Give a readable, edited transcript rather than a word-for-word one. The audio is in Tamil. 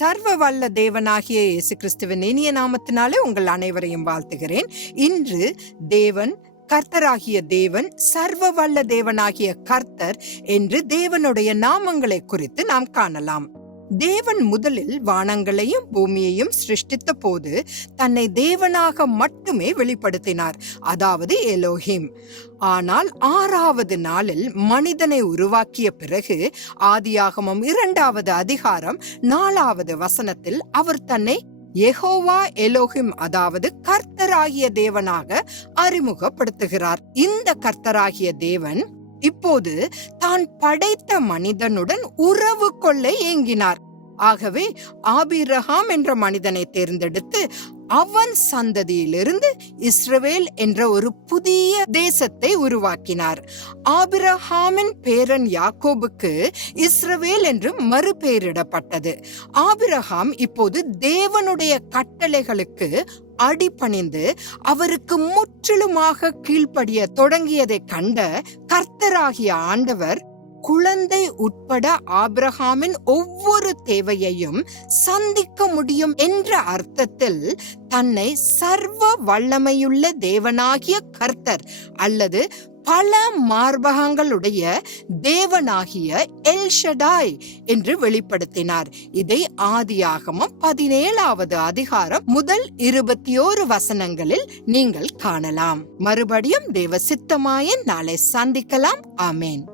சர்வ வல்ல தேவனாகிய இயேசு கிறிஸ்துவின் இனிய நாமத்தினாலே உங்கள் அனைவரையும் வாழ்த்துகிறேன். இன்று தேவன் கர்த்தராகிய தேவன், சர்வ வல்ல தேவனாகிய கர்த்தர் என்று தேவனுடைய நாமங்களை குறித்து நாம் காணலாம். தேவன் முதலில் வானங்களையும் பூமியையும் சிருஷ்டித்த போது தன்னை தேவனாக மட்டுமே வெளிப்படுத்தினார், அதாவது எலோஹிம். ஆனால் 6வது நாளில் மனிதனை உருவாக்கிய பிறகு ஆதியாகமம் 2வது அதிகாரம் 4வது வசனத்தில் அவர் தன்னை யெகோவா எலோஹிம், அதாவது கர்த்தராகிய தேவனாக அறிமுகப்படுத்துகிறார். இந்த கர்த்தராகிய தேவன் இப்போது தான் படைத்த மனிதனுடன் உறவு கொள்ள ஏங்கினார். ஆகவே ஆபிரகாம் என்ற மனிதனை தேர்ந்தெடுத்து அவன் சந்ததியிலிருந்து இஸ்ரவேல் என்ற ஒரு புதிய தேசத்தை உருவாக்கினார். ஆபிரகாமின் பேரன் யாக்கோபுக்கு இஸ்ரவேல் என்று மறுபெயரிடப்பட்டது. ஆபிரகாம் இப்போது தேவனுடைய கட்டளைகளுக்கு அடிபணிந்து அவருக்கு முற்றிலுமாக கீழ்ப்படிய தொடங்கியதை கண்ட கர்த்தராகிய ஆண்டவர் குழந்தை உட்பட ஆபிரகாமின் ஒவ்வொரு தேவையையும் சந்திக்க முடியும் என்ற அர்த்தத்தில் தன்னை சர்வ வல்லமையுள்ள தேவனாகிய கர்த்தர் அல்லது பல மார்பகங்களுடைய தேவனாகிய எல்ஷடாய் என்று வெளிப்படுத்தினார். இதை ஆதியாகமம் 17வது அதிகாரம் முதல் 21 வசனங்களில் நீங்கள் காணலாம். மறுபடியும் தேவ சித்தமாயின் நாளை சந்திக்கலாம். ஆமேன்.